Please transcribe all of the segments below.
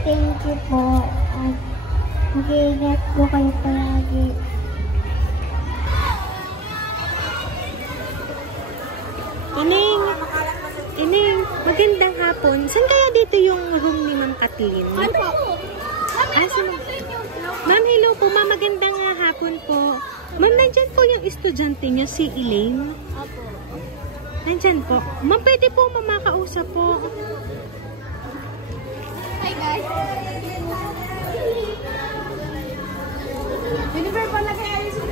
Thank you po. At mag-iingat po kayo palagi. Ining, magandang hapon. Saan kaya dito yung room ni Ma'am Kathleen? Ma'am, hello po. Ma'am, magandang hapon po. Ma'am, nandyan po yung estudyante niyo, si Elaine. Opo. Nandyan po. Ma'am, pwede po mamakausap po. Hi guys. Deliver pa na kaya yung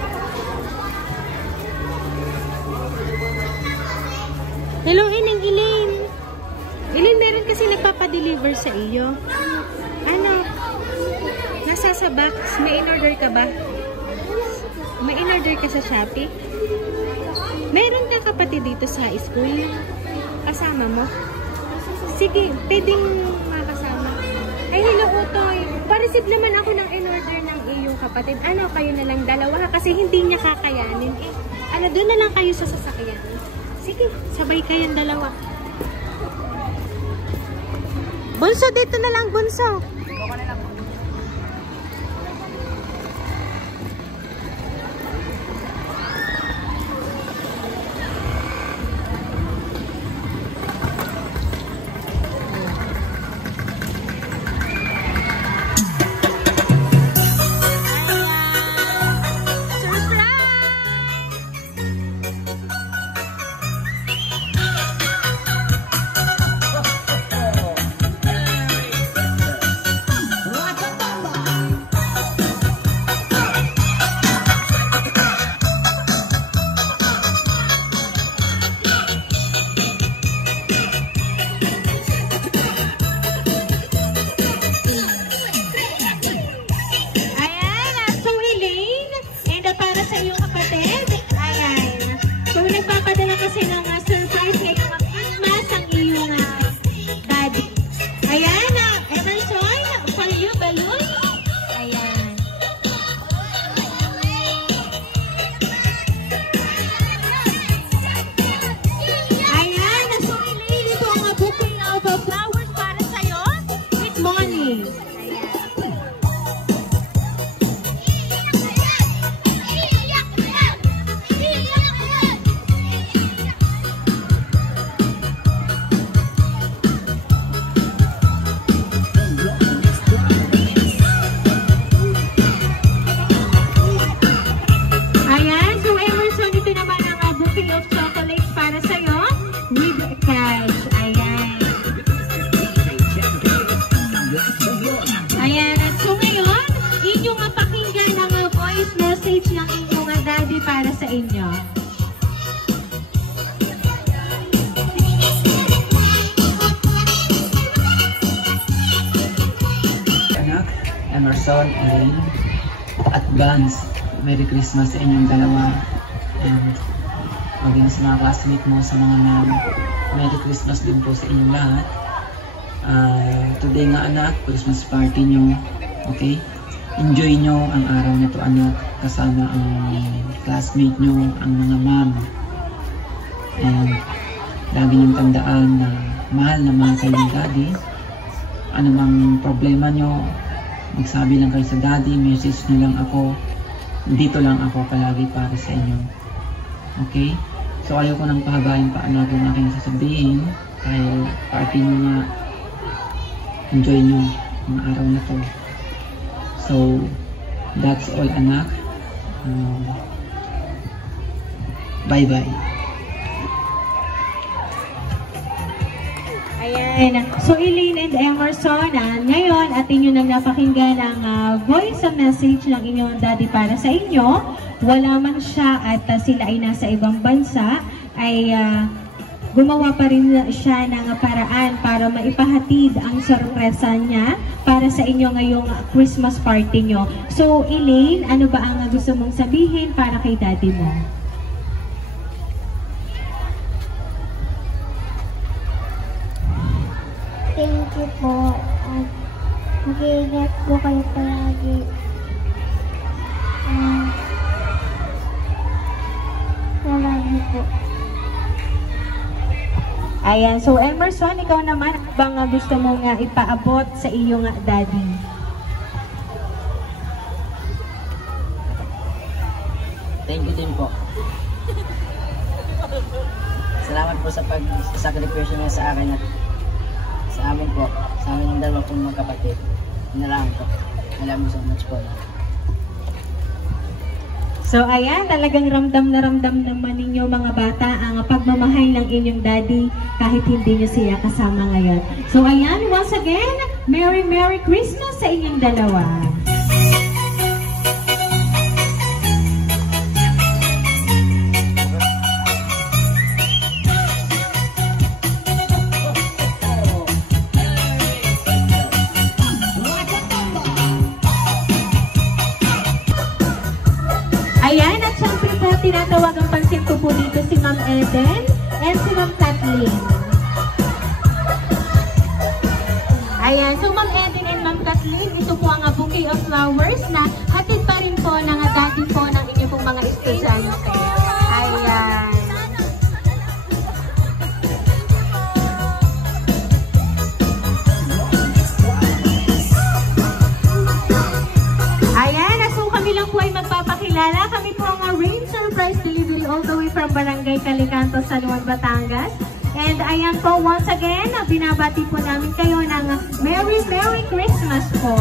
Hello, Ining, Elaine. Elaine, meron kasi nagpapadeliver sa iyo. Ano? Nasa sa box. May in-order ka ba? May in-order ka sa Shopee? Meron ka kapatid dito sa school? Kasama mo? Sige, pwedeng makasama. Ay, hello, Utoy. Pa-receive naman ako ng in-order ng iyong kapatid. Ano, kayo na lang dalawa kasi hindi niya kakayanin. Doon na lang kayo sa sasakyan. Sige, sabay kayong dalawa. Bunso, dito na lang, Bunso. Emerson, Elaine, advance Merry Christmas sa inyong dalawa, and maging sa mga classmate mo, sa mga Merry Christmas din po sa inyong lahat. Today nga anak, Christmas party nyo, okay? Enjoy nyo ang araw na to anak, kasama ang classmate nyo, ang mga ma'am, and lagi niyong tandaan na mahal na mahal kayo ng daddy. Ano mang problema nyo, magsabi lang kayo sa daddy, message nyo lang ako. Dito lang ako palagi para sa inyo. Okay? So ayaw ko nang pahagayin pa ano kung aking sasabihin. Dahil party nyo nga, enjoy nyo ang araw na to. So, that's all anak. Bye-bye. Ayan. So, Elaine and Emerson, ngayon, atin nyo nang napakinggan ang voice message ng inyong daddy para sa inyo. Wala man siya at sila ay nasa ibang bansa, ay gumawa pa rin siya ng paraan para maipahatid ang sorpresa niya para sa inyo ngayong Christmas party nyo. So, Elaine, ano ba ang gusto mong sabihin para kay daddy mo? Thank you po. At mag-iingat po kayo palagi. Salamat po. Ayan, so Emerson, ikaw naman, ano bang gusto mo nga ipaabot sa iyong daddy? Thank you din po. Salamat po sa pag-sacrifice niya sa akin at sa amin po, sa amin yung dalawa pong magkapatid. Inalangan po. I love you so much po. So ayan, talagang ramdam na ramdam naman ninyo mga bata ang pagmamahal ng inyong daddy kahit hindi nyo siya kasama ngayon. So ayan, once again, Merry Merry Christmas sa inyong dalawa. Ayan, at syempre po, tinatawag ang pansin ko po dito si Ma'am Eden and si Ma'am Kathleen. Ayan, so Ma'am Eden and Ma'am Kathleen, ito po ang bouquet of flowers na hatid pa rin po ng daddy po ng inyong pong mga estudyante. Ayan. Ayan, so kami lang po ay magpapakilala. Kami po ang Rain Surprise Delivery all the way from Barangay Calicanto, San Juan, Batangas. And ayan po, once again, binabati po namin kayo ng Merry Merry Christmas po.